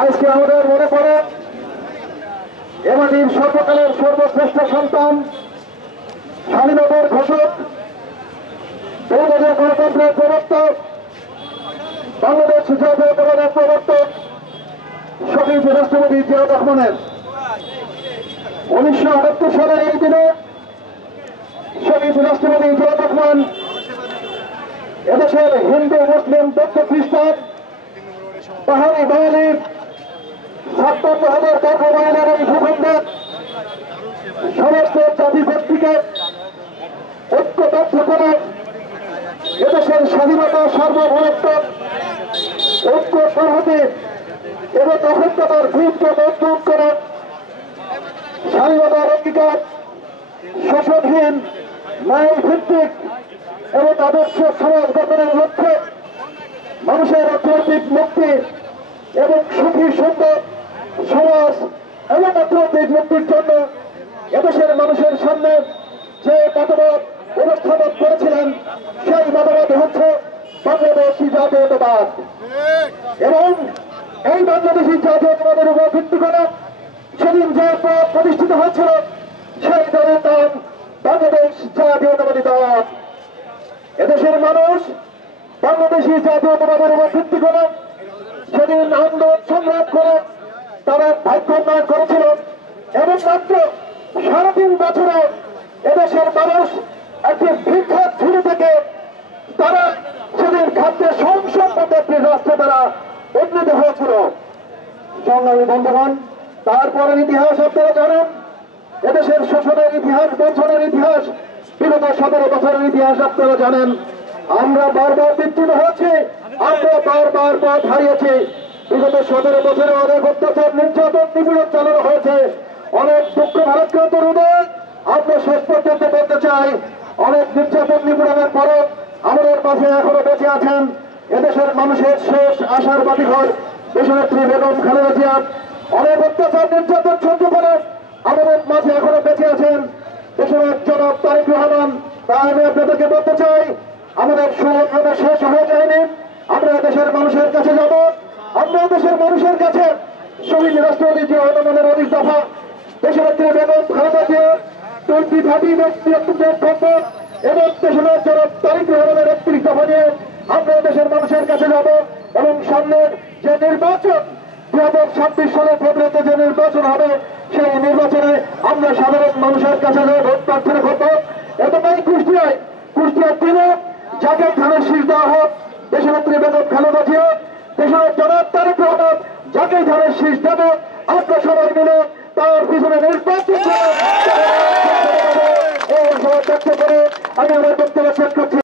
আজকে আমাদের মনে পড়ে এমাটির সর্বকালের সর্বশ্রেষ্ঠ সন্তান, স্বাধীনতার ঘোষক, বহুদলীয় গণতন্ত্রের প্রবর্তক, বাংলাদেশ জাতীয়তাবাদের প্রবর্তক শহীদ রাষ্ট্রপতি জিয়াউর রহমানের 1978 সালের এই দিনে শহীদ রাষ্ট্রপতি জিয়াউর রহমান এদেশের হিন্দু, মুসলিম, বৌদ্ধ, খ্রিস্টান, পাহাড়ি, বাঙালি 57,000 কর্মবাহিনীর এই ভূখণ্ডের সমস্ত জাতি গোষ্ঠীকে ঐক্যবদ্ধ করে এদেশের স্বাধীনতা, সার্বভৌমত্ব, ঐক্য, সংহতি এবং অখণ্ডতার ভিতকে মজবুত করে স্বাধীনতার অঙ্গীকার, শোষণহীন, ন্যায় ভিত্তিক এবং আদর্শ সমাজ গঠনের লক্ষ্যে মানুষের অর্থনৈতিক মুক্তি এবং সুখী সুন্দর সমাজ এবং অর্থনৈতিক মুক্তির জন্য এদেশের মানুষের সামনে যে মতবাদ উপস্থাপন করেছিলেন সেই মতবাদ হচ্ছে বাংলাদেশী জাতীয়তাবাদ। এবং এই বাংলাদেশী জাতীয়তাবাদের উপর ভিত্তি করে সেদিন যে পদ প্রতিষ্ঠিত হয়েছিল সেই দলের নাম বাংলাদেশ জাতীয়তাবাদী দল। এদেশের মানুষ বাংলাদেশী জাতীয়তাবাদের উপর ভিত্তি করে সেদিন আন্দোলন সংগ্রাম করে তারা ভাগ্য উন্নয়ন করেছিল এবং মাত্র 3.5 বছরে এদেশের মানুষ একটি ভিক্ষার ঝুড়ি থেকে তারা সেদিন খাদ্যে সম্পদ একটি রাষ্ট্রে তারা উন্নীত হয়েছিল। সংগ্রামী বন্ধুগণ, তারপরের ইতিহাস আপনারা জানেন, এদেশের শোষণের ইতিহাস, বঞ্চনার ইতিহাস, বিগত 17 বছরের ইতিহাস আপনারা জানেন। আমরা বারবার বিচ্যুত হয়েছি, আমরা বারবার পথ হারিয়েছি। বিগত 17 বছরে অনেক অত্যাচার, নির্যাতন, নিপীড়ন চালানো হয়েছে, অনেক দুঃখ ভারাক্রান্ত হৃদয়। আমরা শেষ পর্যন্ত বলতে চাই, অনেক নির্যাতন নিপীড়নের পরও আমাদের মাঝে এখনো বেঁচে আছেন এদেশের মানুষের শেষ আশার বাতিঘর দেশনেত্রী বেগম খালেদা জিয়া। অনেক অত্যাচার, নির্যাতন সহ্য করে আমাদের মাঝে এখনো বেঁচে আছেন দেশের জনাব তারেক রহমান। তাই আমি আপনাদেরকে বলতে চাই, আমাদের সুযোগ শেষ হয়ে যায়নি। আমরা দেশের মানুষের কাছে যাব, আমরা দেশের মানুষের কাছে শহীদ রাষ্ট্রপতি জিয়াউর রহমানের 19 দফা, দেশনেত্রী বেগম খালেদা জিয়া 2030 ব্যক্তিত্বের খন্ড এবং দেশের জনাব তারেক রহমানের 31 দফা নিয়ে আমরা দেশের মানুষের কাছে যাব এবং সামনের যে নির্বাচন 2026 সালের ফেব্রুয়ারিতে যে নির্বাচন হবে সেই নির্বাচনে আমরা সাধারণ মানুষের কাছে ভোট প্রার্থনা করবো। এতটাই কুষ্টিয়ার দিনে যাকে ধানের শীষ দেওয়া হোক দেশনেত্রী বেগম খালেদা জিয়া, দেশের জনাব তারেক রহমান যাকে ধানের শীষ দেবে আমরা সবাই মিলে তার পিছনে নির্বাচন করে আমি আমার বক্তব্য শেষ করছি।